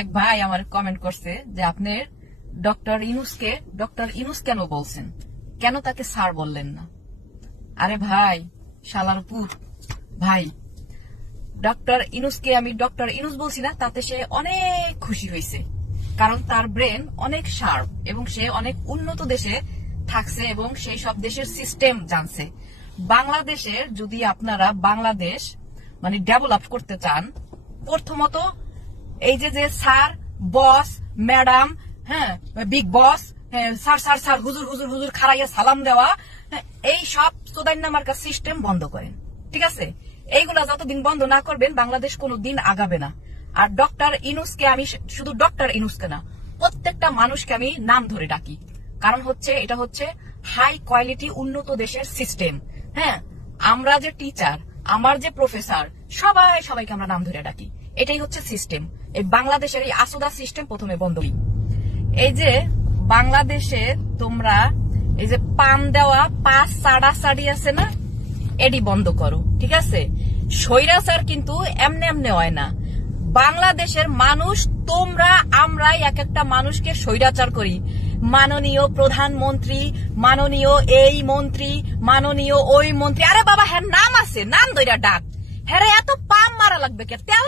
এক ভাই আমার কমেন্ট করছে যে আপনি ডক্টর ইনুস কেন বলছেন, কেন তাকে স্যার বললেন না? আরে ভাই শালারপুর ভাই, ডক্টর ইনুসকে আমি ডক্টর ইনুস বলছি না, তাতে সে অনেক খুশি হয়েছে, কারণ তার ব্রেন অনেক শার্প এবং সে অনেক উন্নত দেশে থাকছে এবং সেই সব দেশের সিস্টেম জানছে। বাংলাদেশের যদি আপনারা বাংলাদেশ মানে ডেভেলপ করতে চান, প্রথমত এই যে স্যার, বস, ম্যাডাম, হ্যাঁ, বিগ বস, স্যার স্যার স্যার, হুজুর হুজুর হুজুর খারাইয়া সালাম দেওয়া, এই সব চোদাইন্না মার্কা সিস্টেম বন্ধ করেন, ঠিক আছে? এইগুলা যতদিন বন্ধ না করবেন বাংলাদেশ কোনোদিন আগাবে না। আর ডক্টর ইনুসকে আমি শুধু ডক্টর ইনুসকে না, প্রত্যেকটা মানুষকে আমি নাম ধরে ডাকি, কারণ এটা হচ্ছে হাই কোয়ালিটি উন্নত দেশের সিস্টেম। হ্যাঁ, আমরা যে টিচার, আমার যে প্রফেসর, সবাইকে আমরা নাম ধরে ডাকি, এটাই হচ্ছে সিস্টেম। এই বাংলাদেশের এই আসুদা সিস্টেম প্রথমে বন্ধ। এই যে বাংলাদেশে তোমরা এই যে পান দেওয়া, পাঁচ সাড়াসাড়ি আছে না, এডি বন্ধ করো, ঠিক আছে? স্বৈরাচার কিন্তু এমনি এমনি হয় না। বাংলাদেশের মানুষ, তোমরা, আমরাই এক একটা মানুষকে স্বৈরাচার করি। মাননীয় প্রধানমন্ত্রী, মাননীয় এই মন্ত্রী, মাননীয় ওই মন্ত্রী। আরে বাবা, হ্যাঁ নাম আছে, নাম ধইরা ডাক। হ্যাঁ এত পাম মারা লাগবে কে? তেল